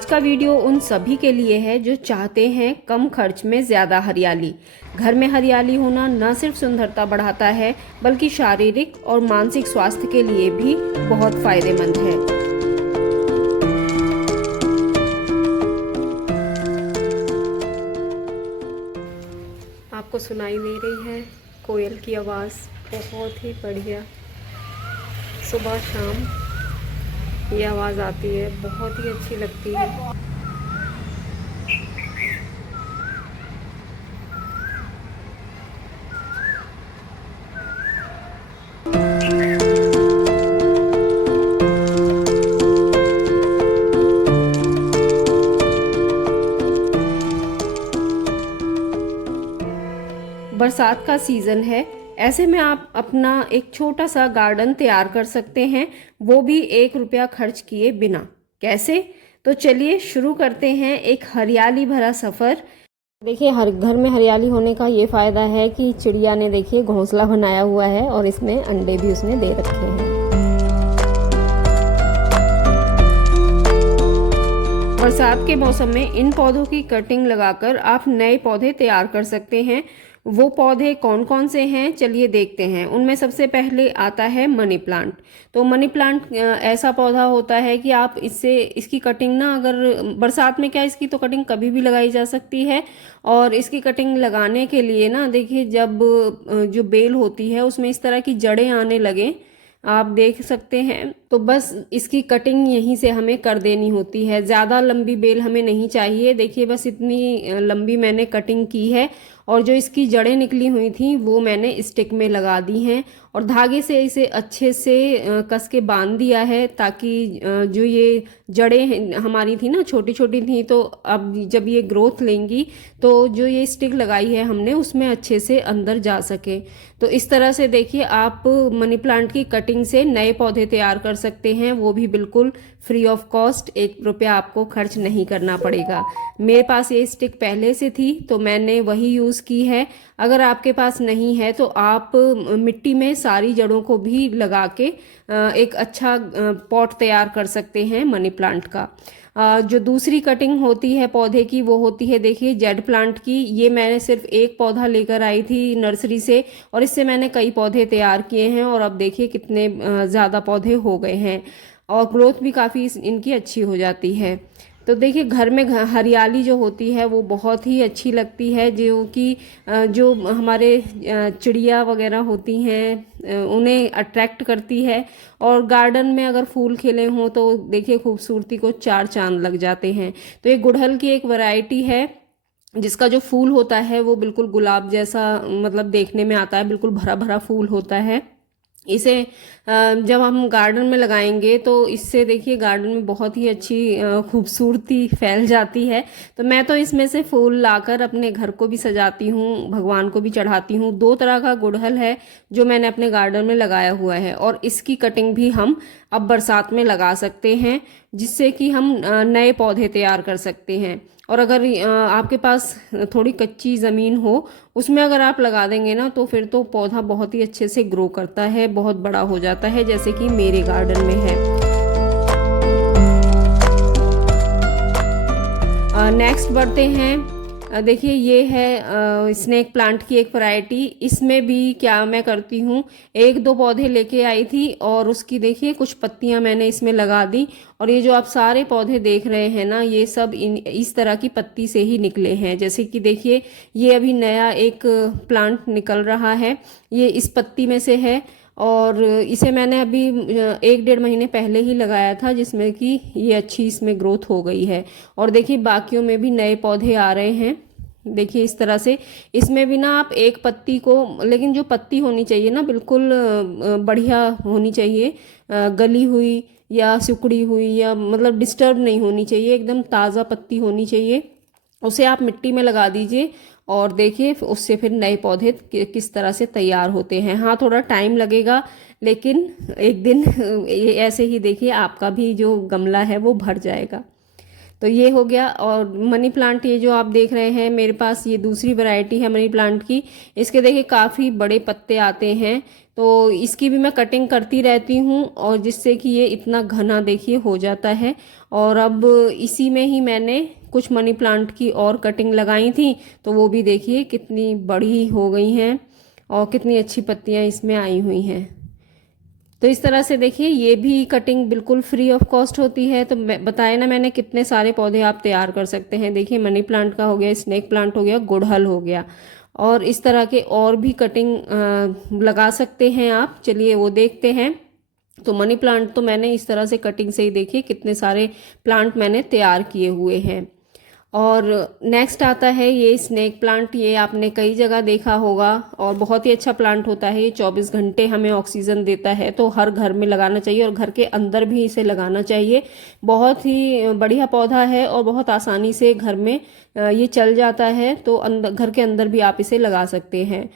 आज का वीडियो उन सभी के लिए है जो चाहते हैं कम खर्च में ज़्यादा हरियाली। घर में हरियाली होना न सिर्फ सुंदरता बढ़ाता है बल्कि शारीरिक और मानसिक स्वास्थ्य के लिए भी बहुत फायदेमंद है। आपको सुनाई दे रही है कोयल की आवाज़, बहुत ही बढ़िया। सुबह शाम ये आवाज़ आती है, बहुत ही अच्छी लगती है। बरसात का सीज़न है, ऐसे में आप अपना एक छोटा सा गार्डन तैयार कर सकते हैं, वो भी 1 रुपया खर्च किए बिना। कैसे? तो चलिए शुरू करते हैं एक हरियाली भरा सफ़र। देखिए, हर घर में हरियाली होने का ये फ़ायदा है कि चिड़िया ने देखिए घोंसला बनाया हुआ है और इसमें अंडे भी उसने दे रखे हैं। बरसात के मौसम में इन पौधों की कटिंग लगाकर आप नए पौधे तैयार कर सकते हैं। वो पौधे कौन कौन से हैं, चलिए देखते हैं। उनमें सबसे पहले आता है मनी प्लांट। तो मनी प्लांट ऐसा पौधा होता है कि आप इसकी कटिंग ना, अगर बरसात में क्या, इसकी तो कटिंग कभी भी लगाई जा सकती है। और इसकी कटिंग लगाने के लिए ना, देखिए, जब जो बेल होती है उसमें इस तरह की जड़ें आने लगे, आप देख सकते हैं, तो बस इसकी कटिंग यहीं से हमें कर देनी होती है। ज़्यादा लंबी बेल हमें नहीं चाहिए। देखिए, बस इतनी लंबी मैंने कटिंग की है और जो इसकी जड़ें निकली हुई थी वो मैंने स्टिक में लगा दी हैं और धागे से इसे अच्छे से कस के बांध दिया है, ताकि जो ये जड़ें हमारी थी ना, छोटी छोटी थी, तो अब जब ये ग्रोथ लेंगी तो जो ये स्टिक लगाई है हमने उसमें अच्छे से अंदर जा सके। तो इस तरह से देखिए, आप मनी प्लांट की कटिंग से नए पौधे तैयार कर सकते हैं, वो भी बिल्कुल फ्री ऑफ कॉस्ट। 1 रुपया आपको खर्च नहीं करना पड़ेगा। मेरे पास ये स्टिक पहले से थी तो मैंने वही यूज़ की है। अगर आपके पास नहीं है तो आप मिट्टी में सारी जड़ों को भी लगा के एक अच्छा पॉट तैयार कर सकते हैं मनी प्लांट का। जो दूसरी कटिंग होती है पौधे की, वो होती है, देखिए, जेड प्लांट की। ये मैंने सिर्फ एक पौधा लेकर आई थी नर्सरी से और इससे मैंने कई पौधे तैयार किए हैं और अब देखिए कितने ज़्यादा पौधे हो गए हैं और ग्रोथ भी काफ़ी इनकी अच्छी हो जाती है। तो देखिए, घर में हरियाली जो होती है वो बहुत ही अच्छी लगती है, जो कि जो हमारे चिड़िया वगैरह होती हैं उन्हें अट्रैक्ट करती है। और गार्डन में अगर फूल खिले हों तो देखिए खूबसूरती को 4 चांद लग जाते हैं। तो ये गुड़हल की एक वैरायटी है जिसका जो फूल होता है वो बिल्कुल गुलाब जैसा, मतलब देखने में आता है, बिल्कुल भरा भरा फूल होता है। इसे जब हम गार्डन में लगाएंगे तो इससे देखिए गार्डन में बहुत ही अच्छी खूबसूरती फैल जाती है। तो मैं तो इसमें से फूल लाकर अपने घर को भी सजाती हूँ, भगवान को भी चढ़ाती हूँ। 2 तरह का गुड़हल है जो मैंने अपने गार्डन में लगाया हुआ है और इसकी कटिंग भी हम अब बरसात में लगा सकते हैं, जिससे कि हम नए पौधे तैयार कर सकते हैं। और अगर आपके पास थोड़ी कच्ची ज़मीन हो, उसमें अगर आप लगा देंगे ना, तो फिर तो पौधा बहुत ही अच्छे से ग्रो करता है, बहुत बड़ा हो जाता है, जैसे कि मेरे गार्डन में है। नेक्स्ट बढ़ते हैं। देखिए, ये है स्नेक प्लांट की एक वैरायटी। इसमें भी क्या मैं करती हूँ, 1-2 पौधे लेके आई थी और उसकी देखिए कुछ पत्तियां मैंने इसमें लगा दी। और ये जो आप सारे पौधे देख रहे हैं ना, ये सब इस तरह की पत्ती से ही निकले हैं। जैसे कि देखिए, ये अभी नया एक प्लांट निकल रहा है, ये इस पत्ती में से है और इसे मैंने अभी 1-1.5 महीने पहले ही लगाया था, जिसमें कि ये अच्छी इसमें ग्रोथ हो गई है। और देखिए, बाकियों में भी नए पौधे आ रहे हैं। देखिए, इस तरह से इसमें भी ना आप एक पत्ती को, लेकिन जो पत्ती होनी चाहिए ना, बिल्कुल बढ़िया होनी चाहिए, गली हुई या सिकुड़ी हुई, या मतलब डिस्टर्ब नहीं होनी चाहिए, एकदम ताज़ा पत्ती होनी चाहिए। उसे आप मिट्टी में लगा दीजिए और देखिए उससे फिर नए पौधे किस तरह से तैयार होते हैं। हाँ, थोड़ा टाइम लगेगा, लेकिन एक दिन ऐसे ही देखिए आपका भी जो गमला है वो भर जाएगा। तो ये हो गया। और मनी प्लांट, ये जो आप देख रहे हैं मेरे पास, ये दूसरी वैरायटी है मनी प्लांट की। इसके देखिए काफ़ी बड़े पत्ते आते हैं, तो इसकी भी मैं कटिंग करती रहती हूँ, और जिससे कि ये इतना घना देखिए हो जाता है। और अब इसी में ही मैंने कुछ मनी प्लांट की और कटिंग लगाई थी, तो वो भी देखिए कितनी बड़ी हो गई हैं और कितनी अच्छी पत्तियां इसमें आई हुई हैं। तो इस तरह से देखिए ये भी कटिंग बिल्कुल फ्री ऑफ कॉस्ट होती है। तो बताया ना मैंने कितने सारे पौधे आप तैयार कर सकते हैं। देखिए मनी प्लांट का हो गया, स्नेक प्लांट हो गया, गुड़हल हो गया, और इस तरह के और भी कटिंग लगा सकते हैं आप। चलिए वो देखते हैं। तो मनी प्लांट तो मैंने इस तरह से कटिंग से ही देखिए कितने सारे प्लांट मैंने तैयार किए हुए हैं। और नेक्स्ट आता है ये स्नेक प्लांट। ये आपने कई जगह देखा होगा और बहुत ही अच्छा प्लांट होता है। ये 24 घंटे हमें ऑक्सीजन देता है, तो हर घर में लगाना चाहिए और घर के अंदर भी इसे लगाना चाहिए। बहुत ही बढ़िया पौधा है और बहुत आसानी से घर में ये चल जाता है, तो अंदर घर के अंदर भी आप इसे लगा सकते हैं।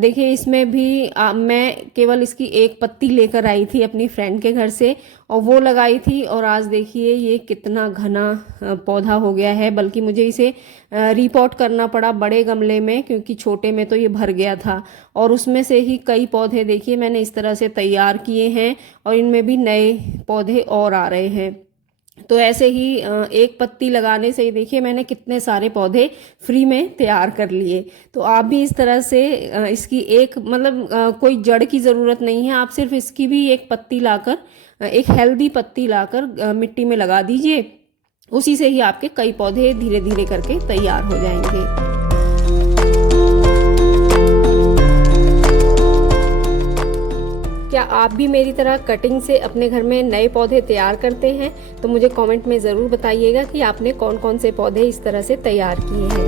देखिए इसमें भी मैं केवल इसकी एक पत्ती लेकर आई थी अपनी फ्रेंड के घर से, और वो लगाई थी, और आज देखिए ये कितना घना पौधा हो गया है। बल्कि मुझे इसे रिपॉट करना पड़ा बड़े गमले में, क्योंकि छोटे में तो ये भर गया था। और उसमें से ही कई पौधे देखिए मैंने इस तरह से तैयार किए हैं, और इनमें भी नए पौधे और आ रहे हैं। तो ऐसे ही एक पत्ती लगाने से ही देखिए मैंने कितने सारे पौधे फ्री में तैयार कर लिए। तो आप भी इस तरह से इसकी एक मतलब कोई जड़ की ज़रूरत नहीं है, आप सिर्फ इसकी भी एक पत्ती लाकर, एक हेल्दी पत्ती लाकर मिट्टी में लगा दीजिए। उसी से ही आपके कई पौधे धीरे धीरे करके तैयार हो जाएंगे। क्या आप भी मेरी तरह कटिंग से अपने घर में नए पौधे तैयार करते हैं? तो मुझे कमेंट में ज़रूर बताइएगा कि आपने कौन कौन से पौधे इस तरह से तैयार किए हैं।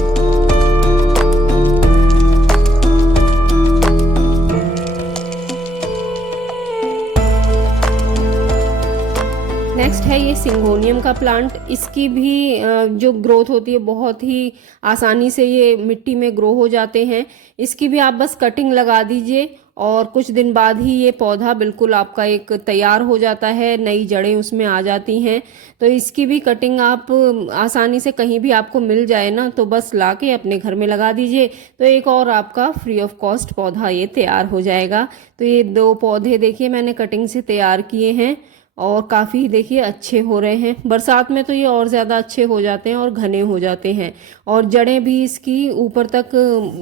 नेक्स्ट है ये सिंगोनियम का प्लांट। इसकी भी जो ग्रोथ होती है बहुत ही आसानी से ये मिट्टी में ग्रो हो जाते हैं। इसकी भी आप बस कटिंग लगा दीजिए और कुछ दिन बाद ही ये पौधा बिल्कुल आपका एक तैयार हो जाता है, नई जड़ें उसमें आ जाती हैं। तो इसकी भी कटिंग आप आसानी से कहीं भी आपको मिल जाए ना, तो बस ला के अपने घर में लगा दीजिए, तो एक और आपका फ्री ऑफ कॉस्ट पौधा ये तैयार हो जाएगा। तो ये 2 पौधे देखिए मैंने कटिंग से तैयार किए हैं और काफ़ी देखिए अच्छे हो रहे हैं। बरसात में तो ये और ज़्यादा अच्छे हो जाते हैं और घने हो जाते हैं, और जड़ें भी इसकी ऊपर तक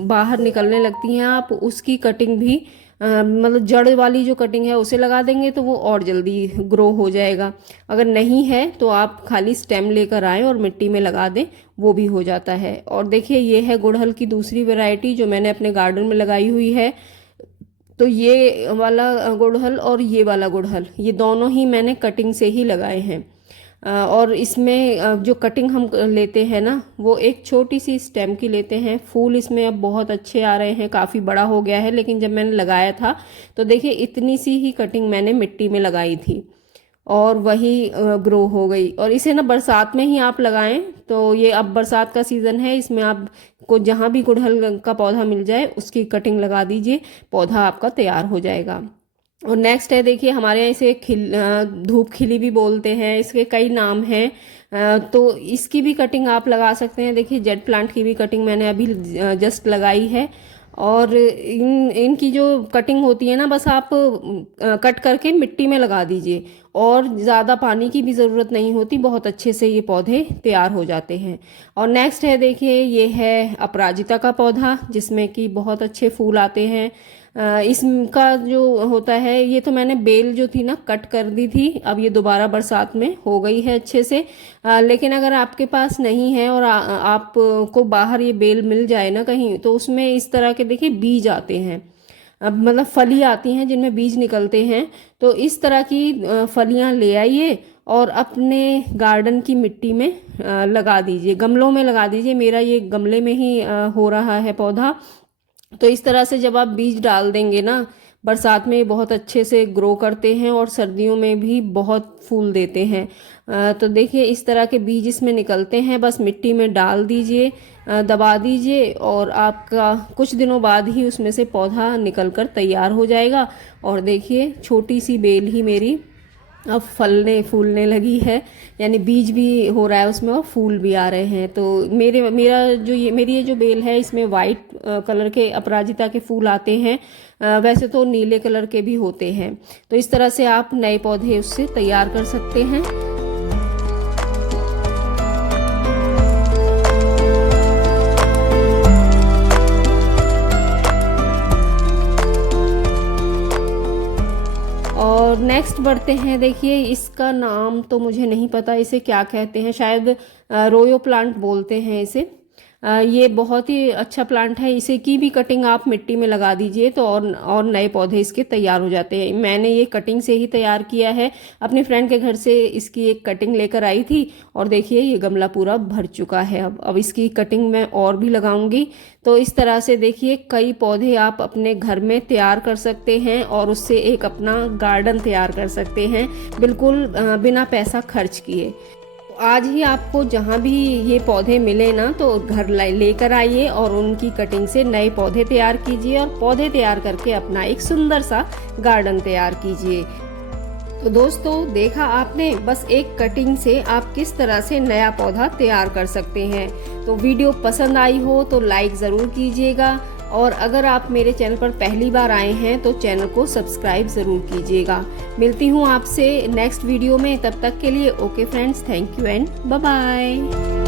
बाहर निकलने लगती हैं। आप उसकी कटिंग भी मतलब जड़ वाली जो कटिंग है उसे लगा देंगे तो वो और जल्दी ग्रो हो जाएगा। अगर नहीं है तो आप खाली स्टेम लेकर आएँ और मिट्टी में लगा दें, वो भी हो जाता है। और देखिए ये है गुड़हल की दूसरी वैरायटी जो मैंने अपने गार्डन में लगाई हुई है। तो ये वाला गुड़हल और ये वाला गुड़हल, ये दोनों ही मैंने कटिंग से ही लगाए हैं। और इसमें जो कटिंग हम लेते हैं ना, वो एक छोटी सी स्टेम की लेते हैं। फूल इसमें अब बहुत अच्छे आ रहे हैं, काफ़ी बड़ा हो गया है, लेकिन जब मैंने लगाया था तो देखिए इतनी सी ही कटिंग मैंने मिट्टी में लगाई थी और वही ग्रो हो गई। और इसे ना बरसात में ही आप लगाएं, तो ये अब बरसात का सीज़न है, इसमें आप को जहाँ भी गुड़हल का पौधा मिल जाए उसकी कटिंग लगा दीजिए, पौधा आपका तैयार हो जाएगा। और नेक्स्ट है देखिए हमारे यहाँ इसे धूप खिली भी बोलते हैं, इसके कई नाम हैं। तो इसकी भी कटिंग आप लगा सकते हैं। देखिए जेट प्लांट की भी कटिंग मैंने अभी जस्ट लगाई है। और इनकी जो कटिंग होती है ना, बस आप कट करके मिट्टी में लगा दीजिए और ज़्यादा पानी की भी ज़रूरत नहीं होती, बहुत अच्छे से ये पौधे तैयार हो जाते हैं। और नेक्स्ट है देखिए ये है अपराजिता का पौधा, जिसमें कि बहुत अच्छे फूल आते हैं। इसका जो होता है, ये तो मैंने बेल जो थी ना कट कर दी थी, अब ये दोबारा बरसात में हो गई है अच्छे से। लेकिन अगर आपके पास नहीं है और आपको बाहर ये बेल मिल जाए ना कहीं, तो उसमें इस तरह के देखिए बीज आते हैं, अब मतलब फली आती हैं जिनमें बीज निकलते हैं। तो इस तरह की फलियां ले आइए और अपने गार्डन की मिट्टी में लगा दीजिए, गमलों में लगा दीजिए। मेरा ये गमले में ही हो रहा है पौधा। तो इस तरह से जब आप बीज डाल देंगे ना, बरसात में बहुत अच्छे से ग्रो करते हैं और सर्दियों में भी बहुत फूल देते हैं। तो देखिए इस तरह के बीज इसमें निकलते हैं, बस मिट्टी में डाल दीजिए, दबा दीजिए और आपका कुछ दिनों बाद ही उसमें से पौधा निकल कर तैयार हो जाएगा। और देखिए छोटी सी बेल ही मेरी अब फलने फूलने लगी है, यानी बीज भी हो रहा है उसमें और फूल भी आ रहे हैं। तो मेरी ये जो बेल है इसमें वाइट कलर के अपराजिता के फूल आते हैं। वैसे तो नीले कलर के भी होते हैं। तो इस तरह से आप नए पौधे उससे तैयार कर सकते हैं। और नेक्स्ट बढ़ते हैं। देखिए इसका नाम तो मुझे नहीं पता, इसे क्या कहते हैं, शायद रोयो प्लांट बोलते हैं इसे। ये बहुत ही अच्छा प्लांट है। इसे की भी कटिंग आप मिट्टी में लगा दीजिए तो और नए पौधे इसके तैयार हो जाते हैं। मैंने ये कटिंग से ही तैयार किया है। अपने फ्रेंड के घर से इसकी एक कटिंग लेकर आई थी और देखिए ये गमला पूरा भर चुका है। अब इसकी कटिंग मैं और भी लगाऊंगी। तो इस तरह से देखिए कई पौधे आप अपने घर में तैयार कर सकते हैं और उससे एक अपना गार्डन तैयार कर सकते हैं, बिल्कुल बिना पैसा खर्च किए। आज ही आपको जहाँ भी ये पौधे मिले ना तो घर लेकर आइए और उनकी कटिंग से नए पौधे तैयार कीजिए और पौधे तैयार करके अपना एक सुंदर सा गार्डन तैयार कीजिए। तो दोस्तों देखा आपने, बस एक कटिंग से आप किस तरह से नया पौधा तैयार कर सकते हैं। तो वीडियो पसंद आई हो तो लाइक ज़रूर कीजिएगा और अगर आप मेरे चैनल पर पहली बार आए हैं तो चैनल को सब्सक्राइब ज़रूर कीजिएगा। मिलती हूँ आपसे नेक्स्ट वीडियो में, तब तक के लिए okay friends, thank you and bye bye.